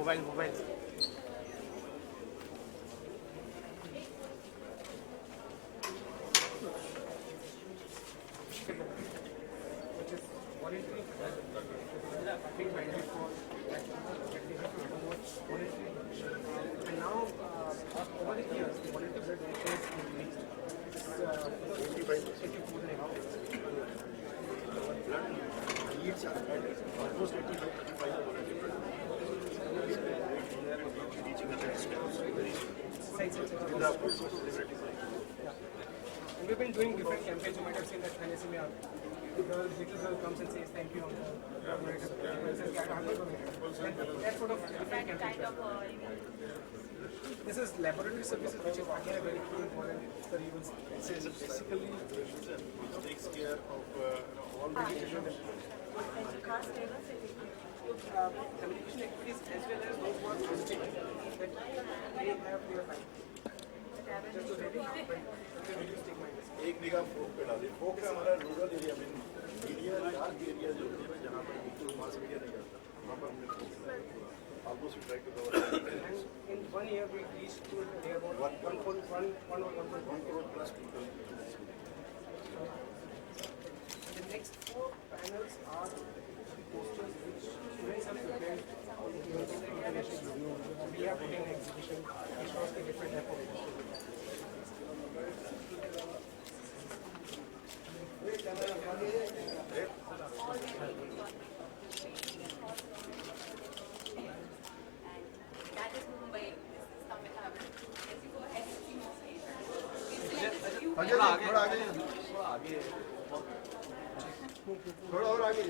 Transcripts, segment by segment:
Mobile mobile almost 85 reaching a And we've been doing different campaigns. You might have seen that thalassemia. The little girl comes and says thank you on the that sort of different campaigns. This is laboratory services, which is again a very important cerebral. It's basically which takes care of all the Communication activities as well as those who are positive that they have their time. Just to reduce stigma. एक निगाह फोक पे डाली फोक का हमारा rural area में media dark area जो होते हैं जहाँ पर बिल्कुल मास मीडिया नहीं करता वहाँ पर हमने almost try to cover In 1 year we reached to about 1.1 crore plus people. The next 4 panels are posters which students have prepared. We are putting an exhibition which shows the different type of थोड़ा आगे थोड़ा और आगे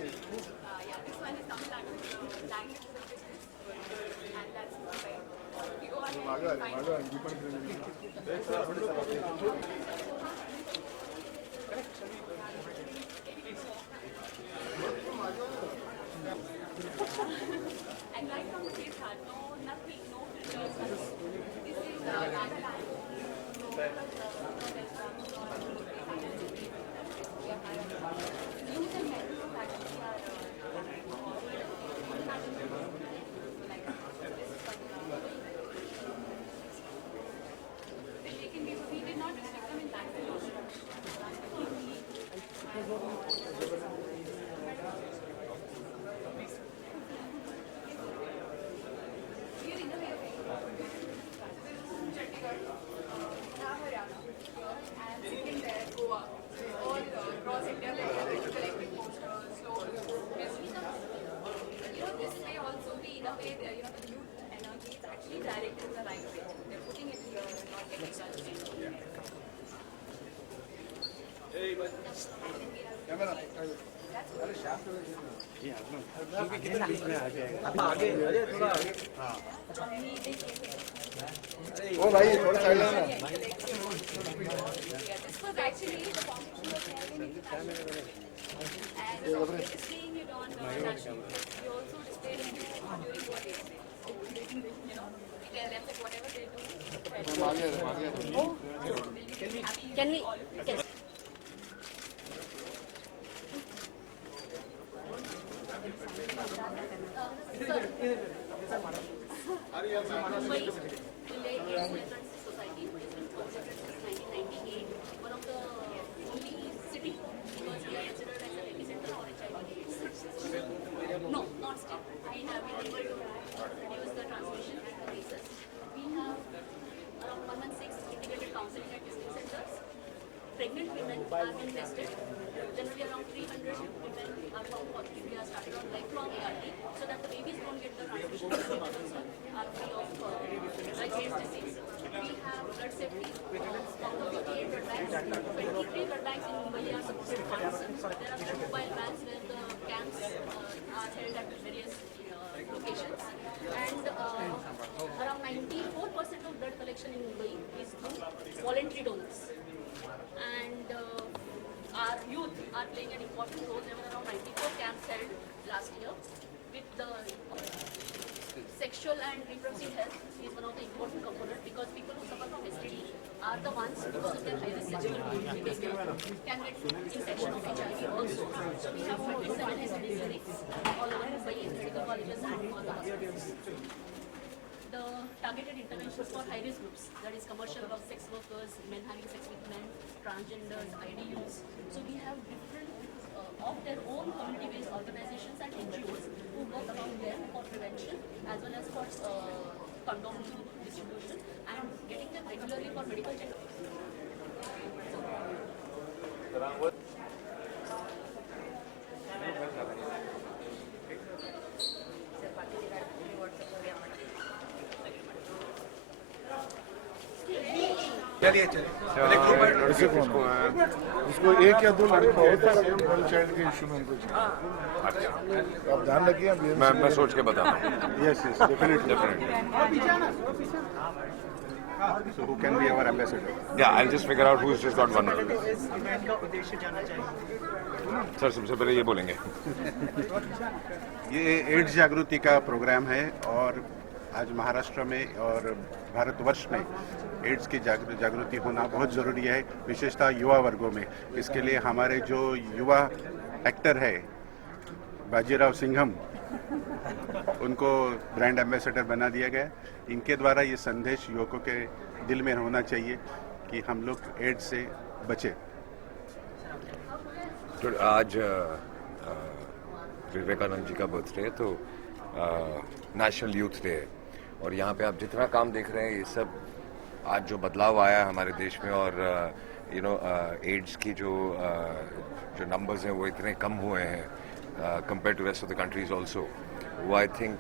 And right from the face had nothing, no filters, nothing. This is Nagaland. Youth and mental actually are we did not restrict them in that way. ओ भाई थोड़ा side लेना This was actually the competition was held in international. And displaying it on national. We also displayed it during what they say. You know, we tell them that whatever they do. Can we? Society has been considered since 1998, one of the only city because we are considered as an epicenter of HIV/AIDS. No, not still. We have been able to reduce the transmission and the cases. We have around 116 integrated counseling at district centers. Pregnant women are being tested. Generally around 300 women are found positive. We have started on lifelong ART so that the babies don't get the transmission and are free of AIDS disease. We have blood safety. Out of 58 blood banks, 23 blood banks in Mumbai are supported funds. There are mobile vans where the camps are held at various locations. And around 94% of blood collection in Mumbai is through voluntary donors. And playing an important role. There were around 94 camps held last year with the sexual and reproductive health is one of the important components because people who suffer from STD are the ones because of their high risk sexual behavior can get infection of HIV also. So we have 47 STD clinics all over Mumbai in medical colleges and all the hospitals. The targeted interventions for high-risk groups, that is commercial work, sex workers, men having sex with men, transgenders, IDUs. So we have different of their own community-based organizations and NGOs who work around them for prevention as well as for condom distribution and getting them regularly for medical checkups. चलिए इसको एक या दो लड़के girl child के issue में उनको चाहिए। आप ध्यान रखिए। मैं सोच के बताऊँ। Yes yes definitely. So who can be our ambassador? Yeah, I'll just figure out who's just got vulnerable. इस इवेंट का उद्देश्य जानना चाहिए। सर सबसे पहले ये बोलेंगे। ये एड्स जागृति का प्रोग्राम है और आज महाराष्ट्र में और भारतवर्ष में एड्स की जागृति होना बहुत ज़रूरी है, विशेषतः युवा वर्गों में। इसके लिए हमारे जो युवा एक्टर है बाजीराव सिंघम, उनको ब्रांड एम्बेसडर बना दिया गया। इनके द्वारा ये संदेश युवकों के दिल में होना चाहिए कि हम लोग एड्स से बचें। तो आज विवेकानंद जी का बर्थडे है, तो नेशनल यूथ डे है और यहाँ पे आप जितना काम देख रहे हैं ये सब आज जो बदलाव आया है हमारे देश में और एड्स की जो नंबर्स हैं वो इतने कम हुए हैं compare to rest of the countries also, वो आई थिंक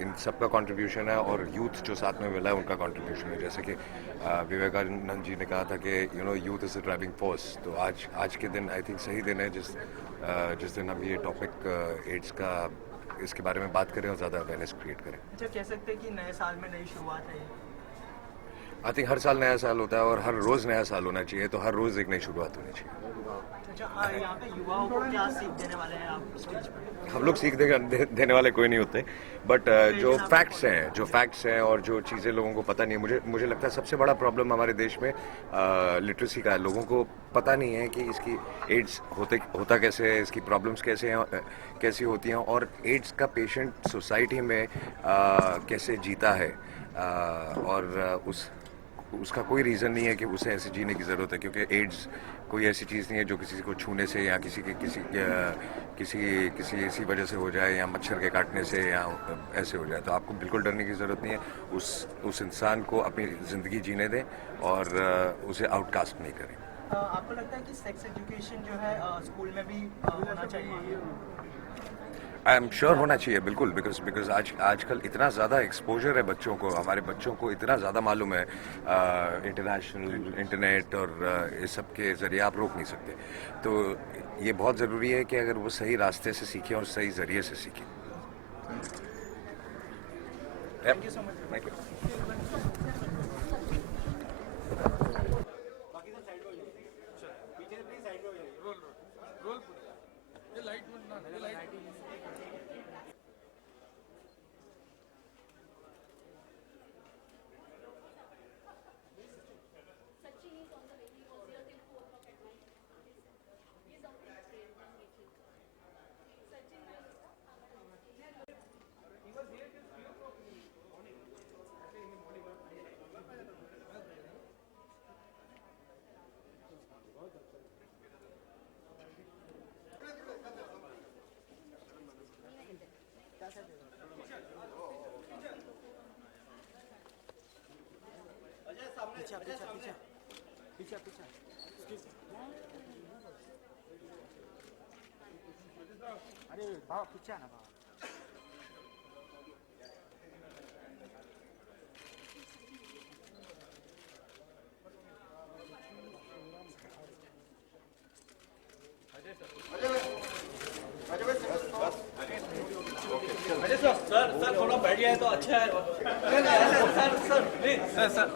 इन सब का कंट्रीब्यूशन है और यूथ जो साथ में मिला है उनका कंट्रीब्यूशन है। जैसे कि विवेकानंद जी ने कहा था कि youth is a driving force, तो आज के दिन आई थिंक सही दिन है जिस दिन हम ये टॉपिक एड्स का इसके बारे में बात करें और ज़्यादा अवेयरनेस क्रिएट करें। अच्छा, कह सकते हैं कि नए साल में नई शुरुआत है। आई थिंक हर साल नया साल होता है और हर रोज़ नया साल होना चाहिए, तो हर रोज़ एक नई शुरुआत होनी चाहिए। अच्छा, यहाँ पे युवाओं को क्या सीख देने वाले हैं आप स्टेज पर? हम लोग सीख देने वाले कोई नहीं होते, बट जो फैक्ट्स हैं और जो चीज़ें लोगों को पता नहीं है, मुझे लगता है सबसे बड़ा प्रॉब्लम हमारे देश में लिटरेसी का है। लोगों को पता नहीं है कि इसकी एड्स होता कैसे है, इसकी प्रॉब्लम्स कैसी होती हैं और एड्स का पेशेंट सोसाइटी में कैसे जीता है और उसका कोई रीज़न नहीं है कि उसे ऐसे जीने की ज़रूरत है, क्योंकि एड्स कोई ऐसी चीज़ नहीं है जो किसी को छूने से या किसी ऐसी वजह से हो जाए या मच्छर के काटने से या ऐसे हो जाए। तो आपको बिल्कुल डरने की ज़रूरत नहीं है। उस इंसान को अपनी ज़िंदगी जीने दें और उसे आउटकास्ट नहीं करें। आपको लगता है कि सेक्स एजुकेशन जो है स्कूल में भी होना चाहिए? आई एम श्योर होना चाहिए, बिल्कुल, बिकॉज आजकल इतना ज़्यादा एक्सपोजर है बच्चों को, हमारे बच्चों को इतना ज़्यादा मालूम है इंटरनेशनल इंटरनेट और इस सब के ज़रिए आप रोक नहीं सकते। तो ये बहुत ज़रूरी है कि अगर वो सही रास्ते से सीखें और सही ज़रिए से सीखें। Thank you so much. Thank you. पीछे अरे भाव पीछे ना भाव। सर थोड़ा बैठ जाए तो अच्छा है। Sir please sir.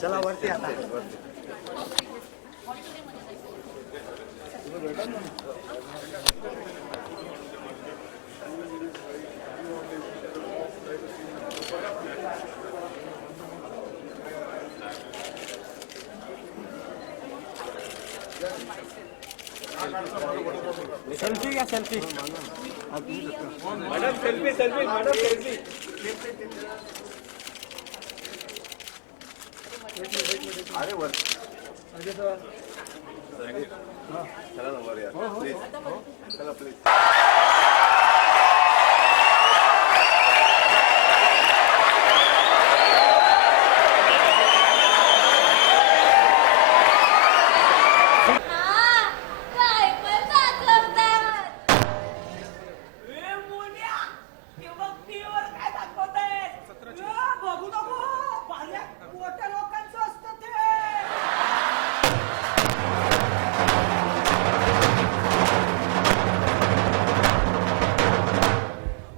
चला वरती आता. सेल्फी घ्या selfie. Madam selfie selfie madam selfie. अरे वर चला ना वर या प्लीज. चला प्लीज.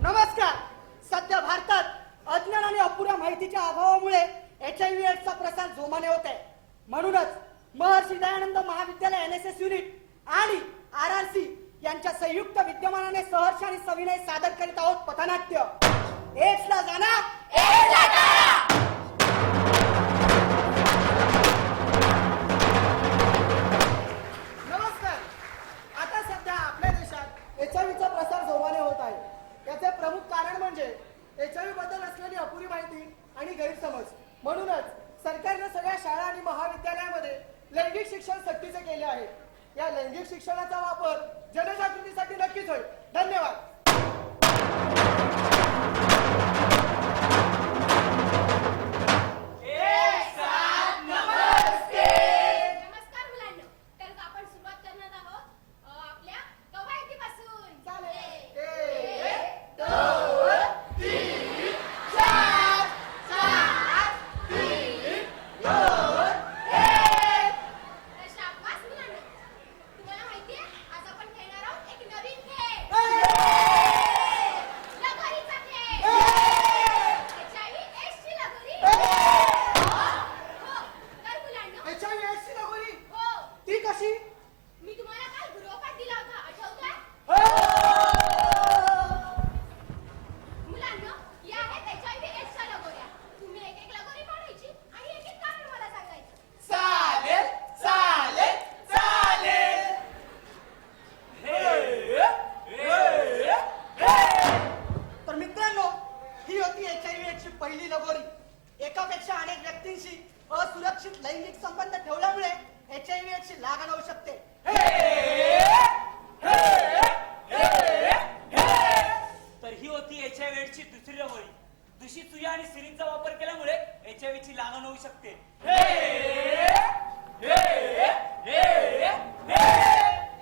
नमस्कार. सध्या भारतात अज्ञान आणि अपुऱ्या माहितीच्या अभावामुळे HIV एड्सचा प्रसार जोमाने होत आहे. म्हणूनच महर्षी दयानंद महाविद्यालय NSS युनिट आणि RRC यांच्या संयुक्त विद्यमानाने सहर्ष आणि सविनय सादर करीत आहोत पथनाट्य एड्सला जाणा एड्सला टाळा. नमस्कार. आता सध्या आपल्या देशात HIVचा प्रसार जोमाने होत आहे. याचे प्रमुख कारण म्हणजे HIV बद्दल असलेली अपुरी माहिती आणि गैरसमज. म्हणूनच सरकारने सगळ्या शाळा आणि महाविद्यालयामध्ये लैंगिक शिक्षण सक्तीचे केले आहे. या लैंगिक शिक्षणाचा वापर जनजागृतीसाठी नक्कीच होईल. धन्यवाद. नमस्कार मुलांनो. तर आपण सुरुवात करणार आहोत आपल्या कवायतीपासून. तर शाबास मुलांनो. तुम्हाला माहिती आहे आज आपण खेळणार आहोत एक नवीन खेळ. लगोरीचा खेळ. HIV एड्सची लगोरी. हो. तर मुलांनो. HIV एड्सची लगोरी हो. ती कशी? मी तुम्हाला काल गृहपाठ दिला होता, आठवतंय? मुलांनो, या आहेत HIV एड्सच्या लगोऱ्या. तुम्ही एक एक लगोरी काढायची आणि एक एक कारण मला सांगायचं. चालेल चालेल चालेल. तर मित्रांनो, ही होती HIV एड्सची पहिली लगोरी. एकापेक्षा अनेक व्यक्तींशी असुरक्षित लैंगिक संबंध ठेवल्यामुळे HIV एड्सची लागण होऊ शकते. तर ही होती HIV एड्सची दुसरी लगोरी. दूषित सुया आणि सिरिंजचा वापर केल्यामुळे HIV ची लागण होऊ शकते.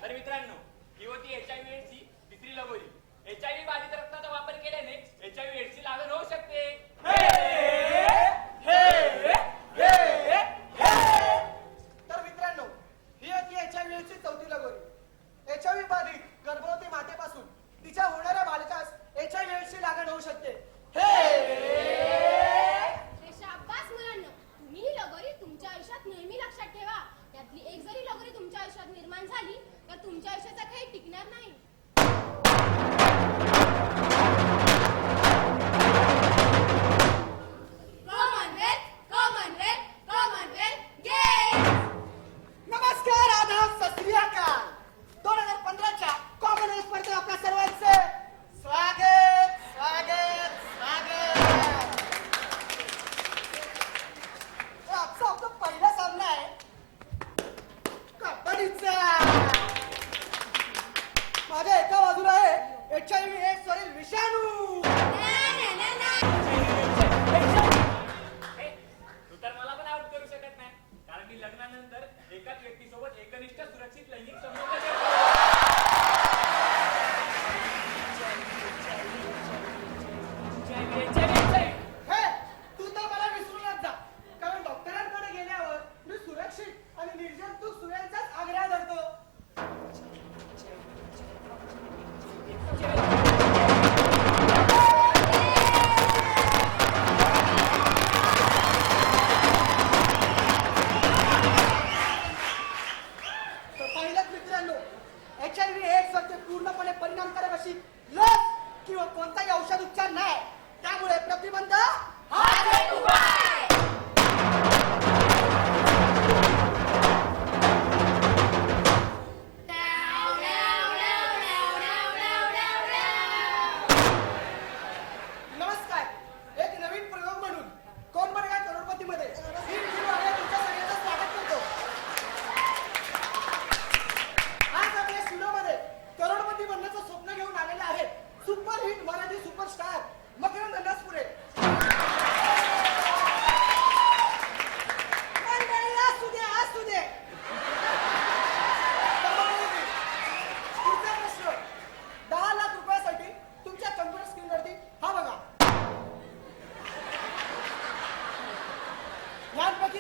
तर मित्रांनो, ही होती HIV एड्सची तिसरी लगोरी. HIV बाधित रक्ताचा वापर केल्याने HIV एड्सची लागण होऊ शकते. तर मित्रांनो, ही होती HIV एड्सची चौथी लगोरी. HIV बाधित गर्भवती मातेपासून तिच्या होणाऱ्या बालकास HIV एड्सची लागण होऊ शकते. तर शाबास मुलांनो. तुम्ही ही लगोरी तुमच्या आयुष्यात नेहमी लक्षात ठेवा. यातली एक जरी लगोरी तुमच्या आयुष्यात निर्माण झाली तर तुमच्या आयुष्याचा खेळ टिकणार नाही. Commonwealth games. नमस्कार, आदाब, सत श्री अकाल. 2015च्या कॉमनवेल्थ स्पर्धेत आपल्या सर्वांचे स्वागत स्वागत स्वागत. आजचा आपला पहिला सामना आहे कबड्डीचा.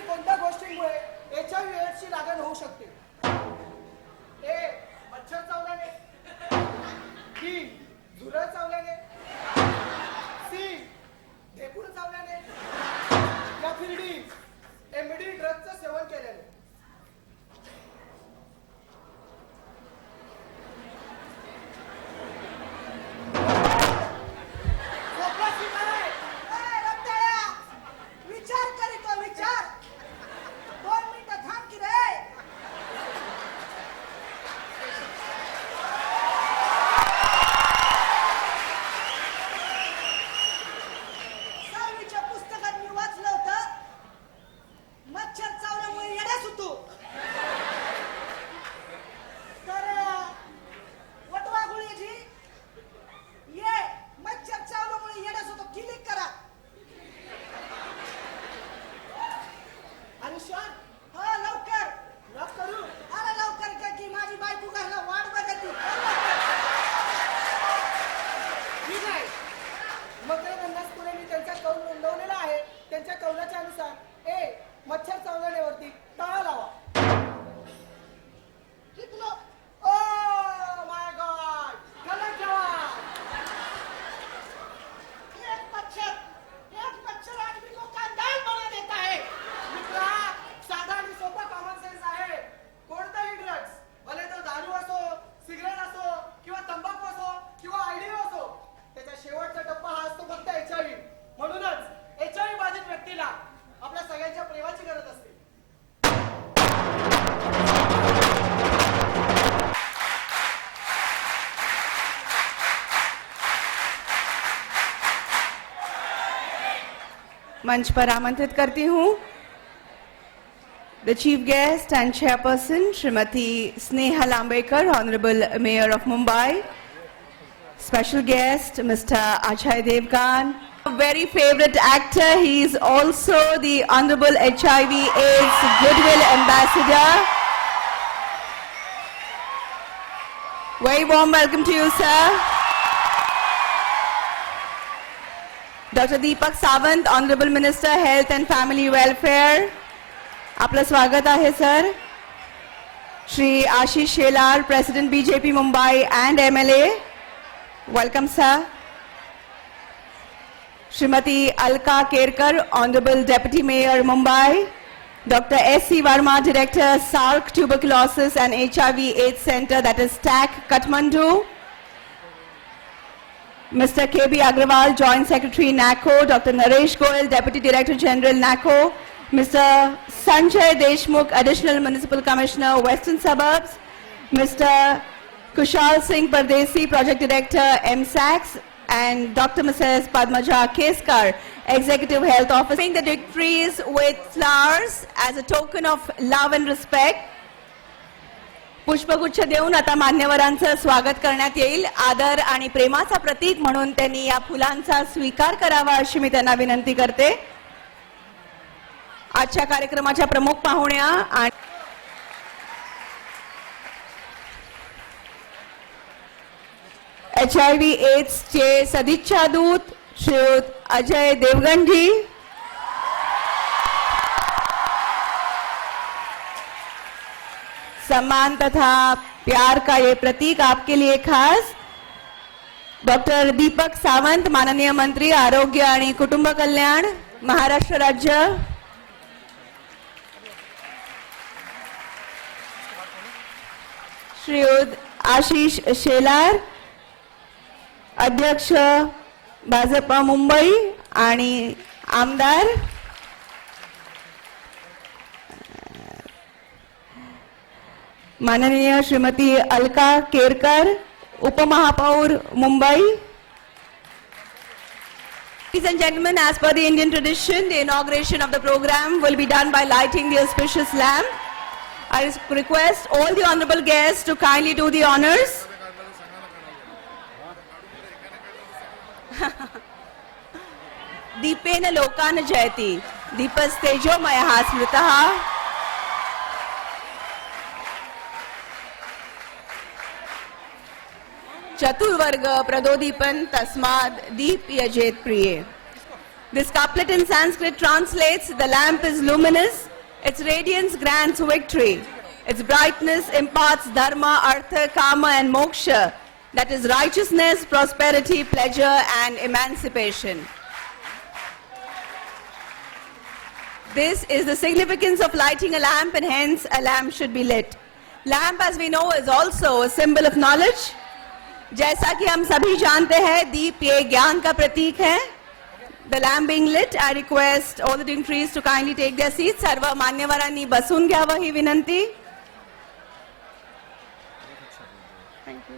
की कोणत्या गोष्टींमुळे HIV एड्सची लागण होऊ शकते? A. मच्छर चावल्याने, B. झुरळ चावल्याने, C. ढेकूळ चावल्याने, या फिर D. MD ड्रगचं सेवन केल्याने. विचार करीतो विचार. 2 मिनिटं थांब की रे. सहावीच्या पुस्तकात मी वाचलं होतं, मच्छर चावल्यामुळे येण्यास होतो. तर वटवा गुळीची ये मच्छर चावल्यामुळे येण्यास होतो क्लिक करा. अनुश्वर, हा लवकर लॉक करू. अरे लवकर कर की माझी बायको घालला वाट बघती. ठीक आहे. मकरंदाजपुरेंनी त्यांचा कौल नोंदवलेला आहे. त्यांच्या कौलाच्या अनुसार ए. मच्छर चावल्यावरती टाळा लावा. कितलो ओ माय गॉड, गलत जवाब. एक मच्छर आदमी को कंगाल बना देता है. मित्रा, साधा आणि सोपा कॉमन सेन्स आहे. कोणताही ड्रग्स, भले तो दारू असो, सिगरेट असो किंवा तंबाखू असो किंवा आयडीओ असो, त्याचा शेवटचा टप्पा हा असतो फक्त HIV. म्हणूनच HIV बाधित व्यक्तीला आपल्या सगळ्यांच्या प्रेमाची गरज असते. मंच पर आमंत्रित करती हूँ the chief guest and chairperson Shrimati Sneha Lambekar, honourable mayor of Mumbai. Special guest Mr. Ajay Devgan, a very favorite actor. He is also the Honorable HIV/AIDS Goodwill Ambassador. Very warm welcome to you, sir. Dr. Deepak Sawant, Honorable Minister, Health and Family Welfare. आपलं स्वागत आहे sir. Shri Ashish Shelar, President BJP Mumbai and MLA. Welcome, sir. Srimati Alka Kerkar, Honorable Deputy Mayor Mumbai. Dr. S.C. Verma, Director, SARC Tuberculosis and HIV/AIDS Center, that is TAC, Kathmandu. Mr. K.B. Agrawal, Joint Secretary, NACO. Dr. Naresh Goyal, Deputy Director General, NACO. Mr. Sanjay Deshmukh, Additional Municipal Commissioner, Western Suburbs. Mr. Kushal Singh Pardesi, Project Director, MSACS, and Dr. Mrs. Padmaja Keskar, Executive Health Officer. The decrees with flowers as a token of love and respect. पुष्पगुच्छ देऊन आता मान्यवरांचं स्वागत करण्यात येईल. आदर आणि प्रेमाचा प्रतीक म्हणून त्यांनी या फुलांचा स्वीकार करावा अशी मी त्यांना विनंती करते. आजच्या कार्यक्रमाच्या प्रमुख पाहुण्या आणि HIV/AIDS चे सदिच्छा दूत श्रीयुत अजय देवगन जी, सम्मान तथा प्यार का ये प्रतीक आपके लिए खास डॉक्टर दीपक सावंत, माननीय मंत्री आरोग्य आणि कुटुंब कल्याण, महाराष्ट्र राज्य. श्रीयुत आशीष शेलार, अध्यक्ष भाजपा मुंबई आणि आमदार. माननीय श्रीमती अलका केरकर, उपमहापौर Mumbai. Ladies and gentlemen, as per the Indian tradition, the inauguration of the program will be done by lighting the auspicious lamp. I request all the honorable guests to kindly do the honors. Dipen लोकान जयति, दीपस्तेजोमयः स्मृतः. चतुर्वर्ग प्रदोदीपन तस्माद दीप यजेत प्रिये. This couplet in Sanskrit translates, the lamp is luminous, Its radiance grants victory. Its brightness imparts dharma, artha, kama and moksha. That is righteousness, prosperity, pleasure and emancipation. This is the significance of lighting a lamp, and hence a lamp should be lit. Lamp, as we know, is also a symbol of knowledge. जैसा कि हम सभी जानते हैं, दीप ये ज्ञान का प्रतीक है. The lamp being lit, I request all the dignitaries to kindly take their seats. सर्व मान्यवरांनी बसून घ्यावं ही विनंती. Thank you.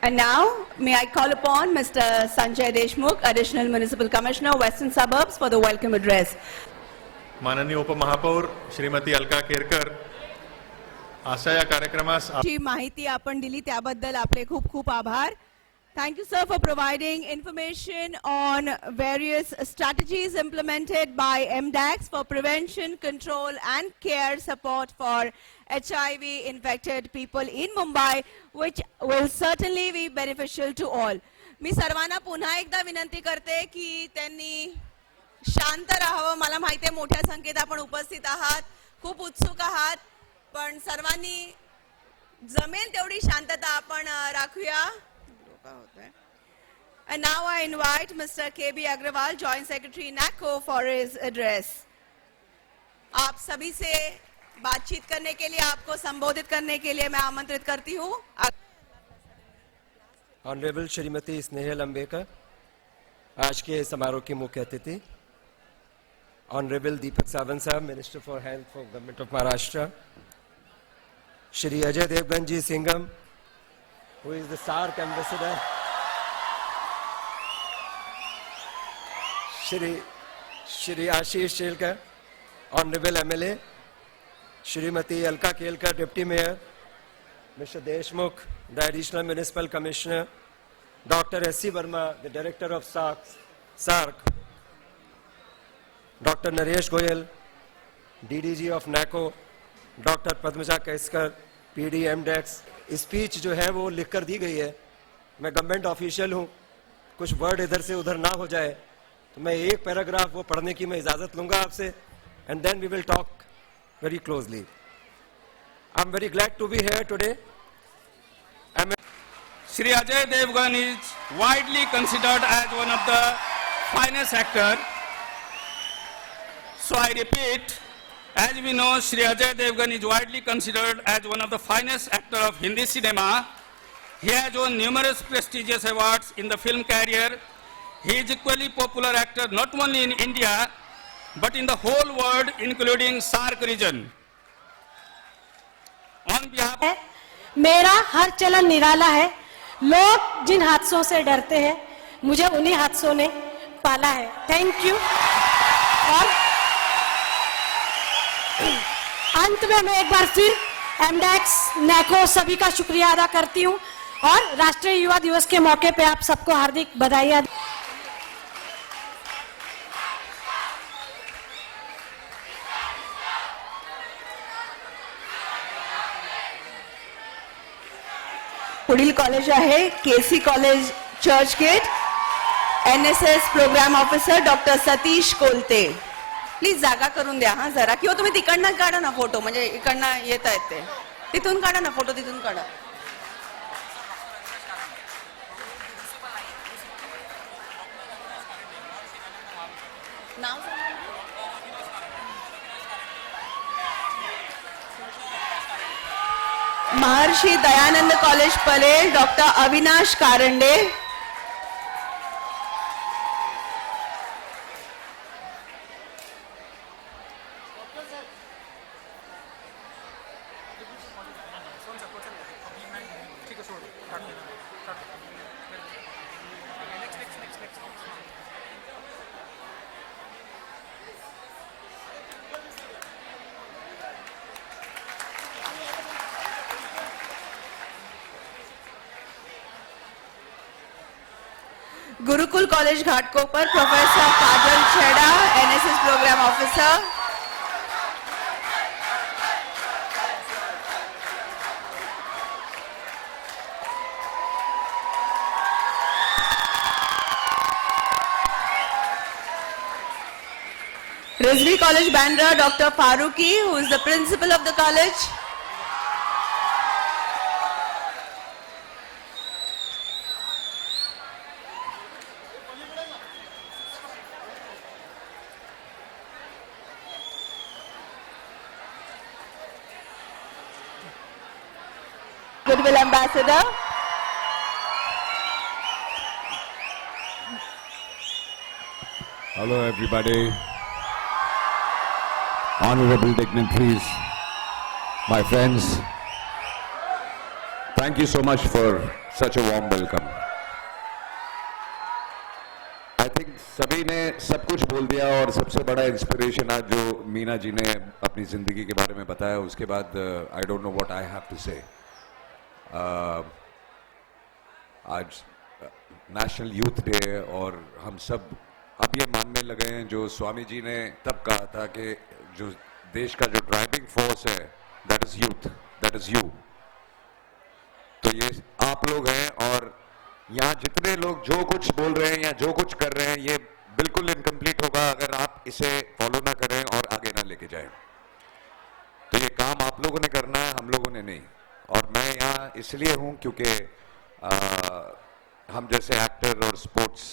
And now, may I call upon Mr. Sanjay Deshmukh, Additional Municipal Commissioner, Western Suburbs, for the welcome address. माननीय उपमहापौर श्रीमती अलका केरकर अशा या कार्यक्रमास जी माहिती आपण दिली त्याबद्दल आपले खूप खूप आभार. Thank you, sir, for providing information on various strategies implemented by MDAX for prevention, control and care support for HIV-infected people in Mumbai, which will certainly be beneficial to all. मी सर्वांना पुन्हा एकदा विनंती करते की त्यांनी शांत राहावं. मला माहिती आहे मोठ्या संख्येत आपण उपस्थित आहात, खूप उत्सुक आहात, पण सर्वांनी जमेल तेवढी शांतता आपण राखूया. And now I invite Mr. KB Agrawal, Joint Secretary NACO, for his address. आप सभी से बातचीत करने के लिए, आपको संबोधित करने के लिए मैं आमंत्रित करती हूँ. ऑनरेबल श्रीमती स्नेहल अंबेकर, आज के समारोह की मुख्य अतिथि. ऑनरेबल दीपक सावंत साहब, minister for health for government of Maharashtra. Shri Ajay Devgan ji Singham, who is the SAARC ambassador. Shri Ashish Shelkar, honourable MLA. Shrimati Alka Kelkar, deputy mayor. Mister Deshmukh, the additional municipal commissioner. Dr. S.C. Verma, the director of SAARC. Dr. Naresh Goyal, DDG of NACO. Dr. Padmaja Kaiskar, PD MDAX. Speech जो है वो लिख कर दी गई है. मैं government official हूँ, कुछ वर्ड इधर से उधर ना हो जाए, तो मैं एक पैराग्राफ वो पढ़ने की मैं इजाज़त लूँगा आपसे, and then we will talk very closely. I'm very glad to be here today. Shri Ajay Devgan is widely considered as one of the finest actors. So I repeat, as we know, Shri Ajay Devgan is widely considered as one of the finest actors of Hindi cinema. He has won numerous prestigious awards in the film career. He is equally popular actor not only in India, but in the whole world, including SAARC region. On behalf of मेरा हर चलन निराला है. लोग जिन हादसों से डरते हैं, मुझे उन्हीं हादसों ने पाला है. Thank you. और अंत में मैं एक बार फिर MDAX, NACO सभी का शुक्रिया अदा करती हूँ और राष्ट्रीय युवा दिवस के मौके पे आप सबको हार्दिक बधाई. पुढील कॉलेज आहे KC college Churchgate. NSS programme officer doctor Satish Kolte. Please जागा करून द्या हा जरा, किंवा तुम्ही तिकडनं काढा ना फोटो, म्हणजे इकडनं येत आहेत ते, तिथून काढा ना फोटो, तिथून काढा. Maharshi Dayanand college Parel doctor Avinash Karande. Gurukul college Ghatkopar professor Kajal Chheda, NSS programme officer. Rizvi College Bandra, Dr. Faruqi, who is the principal of the college. Goodwill Ambassador. Hello everybody, honorable dignitaries, my friends, thank you so much for such a warm welcome. I think सभी ने सब कुछ बोल दिया और सबसे बड़ा inspiration आज जो मीना जी ने अपनी जिंदगी के बारे में बताया उसके बाद I don't know what I have to say. आज नेशनल यूथ डे है और हम सब अब ये मानने लगे हैं जो स्वामी जी ने तब कहा था कि जो देश का जो ड्राइविंग फोर्स है that is youth, that is you. तो ये आप लोग हैं और यहाँ जितने लोग जो कुछ बोल रहे हैं या जो कुछ कर रहे हैं ये बिल्कुल इनकम्प्लीट होगा अगर आप इसे फॉलो ना करें और आगे ना लेके जाएं. तो ये काम आप लोगों ने करना है, हम लोगों ने नहीं. और मैं यहाँ इसलिए हूँ क्योंकि हम जैसे एक्टर और स्पोर्ट्स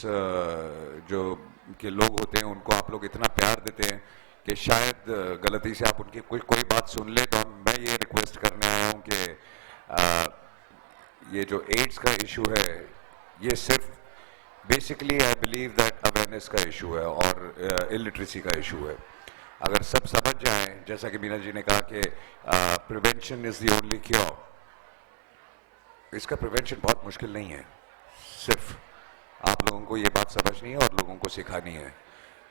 जो के लोग होते हैं उनको आप लोग इतना प्यार देते हैं कि शायद गलती से आप उनकी कोई बात सुन ले. तो मैं ये रिक्वेस्ट करने आया हूँ कि ये जो एड्स का इशू है ये सिर्फ basically I believe that awareness का इशू है और इलिटरेसी का इशू है. अगर सब समझ जाएं जैसा कि मीना जी ने कहा कि prevention is the only cure. इसका प्रिवेंशन बहुत मुश्किल नहीं है, सिर्फ आप लोगों को ये बात समझनी है और लोगों को सिखानी है.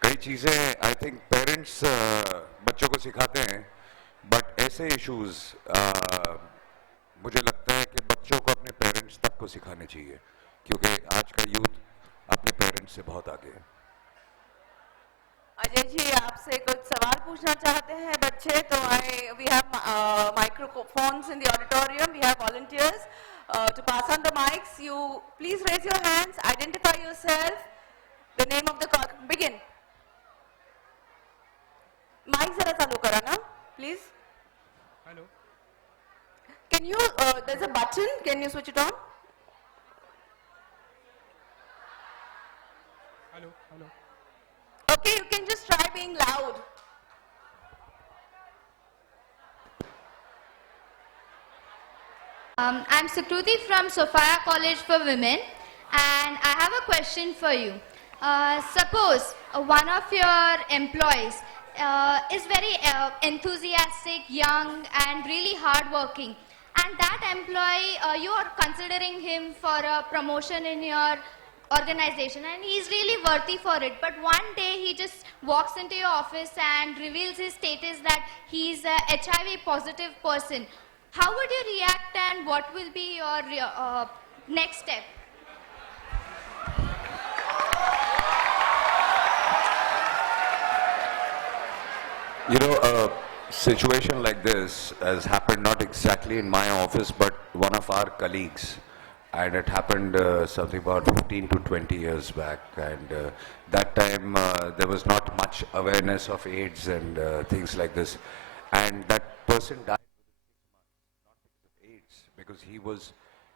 कई चीज़ें आई थिंक पेरेंट्स बच्चों को सिखाते हैं बट ऐसे इश्यूज मुझे लगता है कि बच्चों को अपने पेरेंट्स तक को सिखाने चाहिए क्योंकि आज का यूथ अपने पेरेंट्स से बहुत आगे है. अजय जी आपसे कुछ सवाल पूछना चाहते हैं बच्चे तो we have microphones in the auditorium, we have volunteers to pass on the mics. You please raise your hands, identify yourself, the name of the call. Begin. Mic zara chalu kara na, please. Hello. Can you? There's a button. Can you switch it on? Hello. Hello. Okay, you can just try being loud. I'm Sukruti from Sophia College for Women and I have a question for you. Suppose one of your employees is very enthusiastic, young and really hardworking, and that employee you are considering him for a promotion in your organization and he is really worthy for it, but one day he just walks into your office and reveals his status that he is a HIV positive person. How would you react and what will be your next step? You know, a situation like this has happened not exactly in my office but one of our colleagues, and it happened something about 15 to 20 years back, and that time there was not much awareness of AIDS and things like this, and that person died because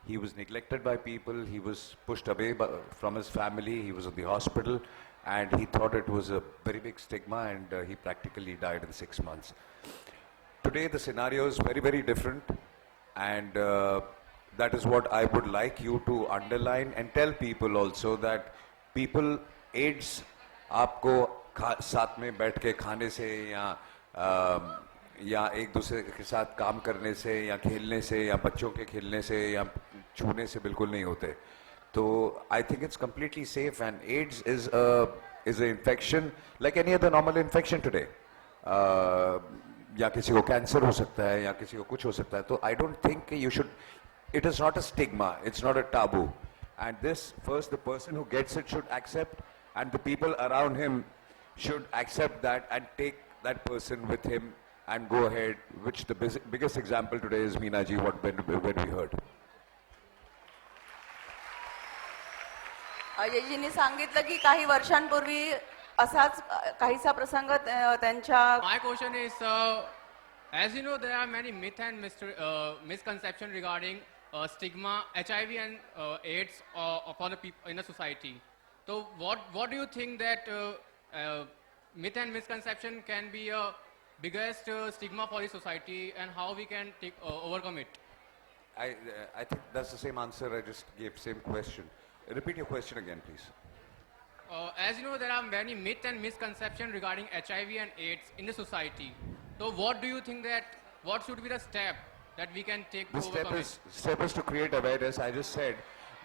he was neglected by people, he was pushed away from his family, he was in the hospital and he thought it was a very big stigma and he practically died in 6 months. Today the scenario is very, very different, and that is what I would like you to underline and tell people also, that people AIDS आपको साथ में बैठ के खाने से या एक दूसरे के साथ काम करने से या खेलने से या बच्चों के खेलने से या छूने से बिल्कुल नहीं होते. तो I think it's completely safe and AIDS is an infection like any other normal infection today. या किसी को कैंसर हो सकता है या किसी को कुछ हो सकता है. तो I don't think you should, it is not a stigma, it's not a taboo, and this first the person who gets it should accept and the people around him should accept that and take that person with him and go ahead, which the biggest example today is Meena ji, when we heard. अजयजींनी सांगितलं की काही वर्षांपूर्वी असाच काहीसा प्रसंग त्यांच्या My question is, as you know, there are many myth and misconception regarding stigma, HIV and AIDS upon the people in the society. So, what do you think that myth and misconception can be a biggest stigma for the society, and how we can overcome it? I think that's the same answer I just gave, same question. Repeat your question again, please. As you know, there are many myth and misconception regarding HIV and AIDS in the society. So what do you think what should be the step that we can take The to overcome it? step is to create awareness. I just said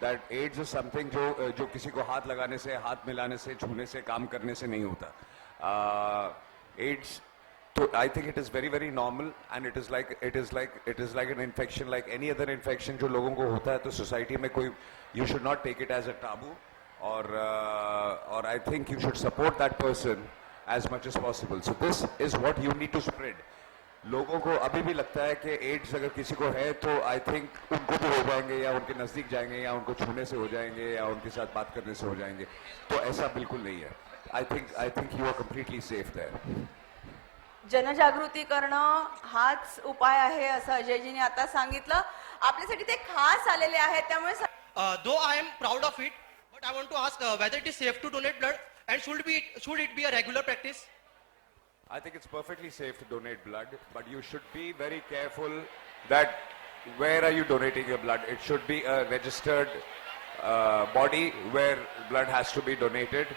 that AIDS is something जो किसी को हाथ लगाने से, हाथ मिलाने से, छूने से, काम करने से नहीं होता. AIDS, so I think it is very very normal, and it is like an infection like any other infection जो लोगों को होता है. तो society में कोई, you should not take it as a taboo, or I think you should support that person as much as possible. So this is what you need to spread. लोगों को अभी भी लगता है कि एड्स अगर किसी को है तो आई थिंक उनको भी हो जाएंगे, या उनके नज़दीक जाएंगे, या उनको छूने से हो जाएंगे, या उनके साथ बात करने से हो जाएंगे. तो ऐसा बिल्कुल नहीं है. I think you are completely safe there. जनजागृती करणं हाच उपाय आहे असं अजयजीने आता सांगितलं. आपल्यासाठी ते खास आलेले आहेत, त्यामुळे Though I am proud of it, but I want to ask whether it is safe to donate blood, and should it be a regular practice? I think it's perfectly safe to donate blood, but you should be very careful that where are you donating your blood. It should be a registered body where blood has to be donated,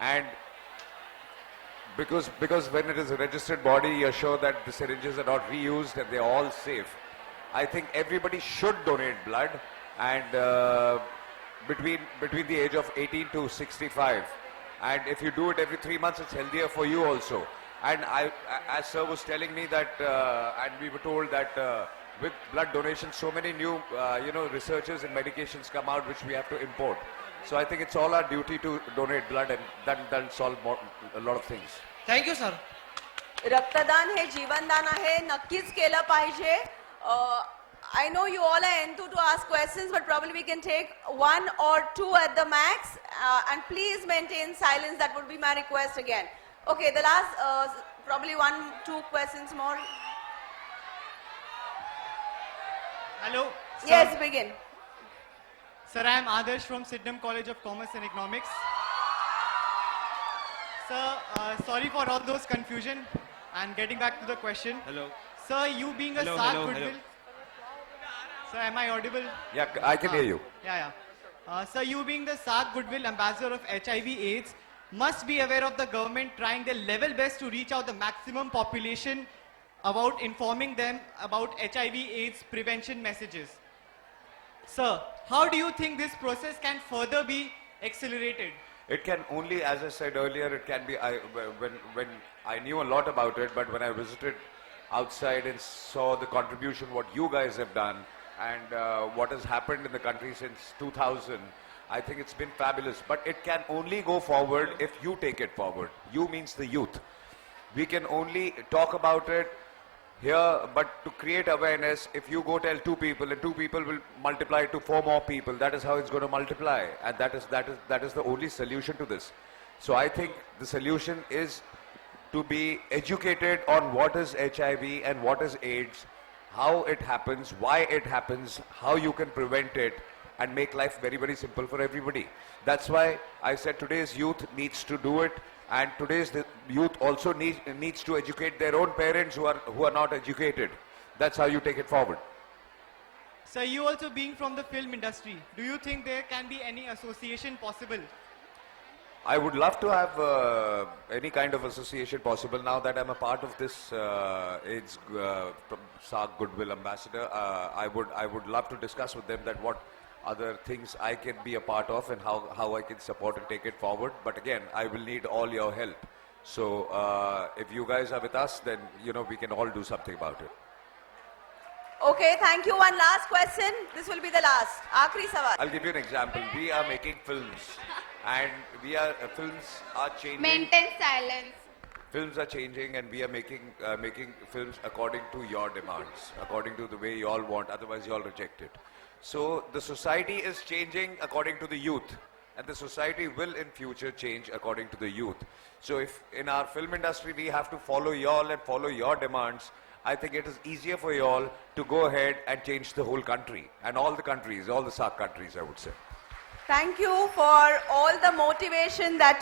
and because when it is a registered body, you're sure that the syringes are not reused and they're all safe. I think everybody should donate blood, and between the age of 18 to 65, and if you do it every 3 months, it's healthier for you also. And as sir was telling me that, and we were told that with blood donation, so many new, researches and medications come out which we have to import. So I think it's all our duty to donate blood, and that'll solve a lot of things. Thank you, sir. रक्तदान हे जीवनदान आहे, नक्कीच केलं पाहिजे. I know you all are enthused to ask questions, but probably we can take 1 or 2 at the max, and please maintain silence. That would be my request again. Okay, the last, probably 1-2 questions more. Hello. Yes, sir. begin. Sir, I am Adarsh from Sydenham College of Commerce and Economics. Sir, sorry for all those confusion, and getting back to the question. Hello. Sir, you being a SAG Goodwill. Sir, am I audible? Yeah, I can hear you. Yeah. Sir, you being the SAG Goodwill Ambassador of HIV/AIDS, must be aware of the government trying their level best to reach out the maximum population about informing them about HIV/AIDS prevention messages. Sir, how do you think this process can further be accelerated? It can only, as I said earlier, it can be, when I knew a lot about it, but when I visited outside and saw the contribution what you guys have done, and what has happened in the country since 2000, I think it's been fabulous. But it can only go forward if you take it forward. You means the youth. We can only talk about it here, but to create awareness, if you go tell 2 people, and 2 people will multiply to 4 more people, that is how it's going to multiply, and that is the only solution to this. So I think the solution is to be educated on what is HIV and what is AIDS, how it happens, why it happens, how you can prevent it, and make life very, very simple for everybody. That's why I said today's youth needs to do it, and today's youth also needs to educate their own parents who are not educated. That's how you take it forward. Sir, you also being from the film industry, do you think there can be any association possible? I would love to have any kind of association possible. Now that I'm a part of this AIDS SAG Goodwill Ambassador, I would love to discuss with them that what other things I can be a part of, and how I can support and take it forward. But again, I will need all your help. So if you guys are with us, then we can all do something about it. Okay, thank you. One last question. This will be the last. Aakhri sawal. I'll give you an example. We are making films, and films are changing. Maintain silence. Films are changing, and we are making films according to your demands, according to the way you all want. Otherwise, you all reject it. So the society is changing according to the youth. and the society will in future change according to the youth. So if in our film industry we have to follow y'all and follow your demands, I think it is easier for y'all to go ahead and change the whole country and all the countries, all the SAARC countries, I would say. Thank you for all the motivation that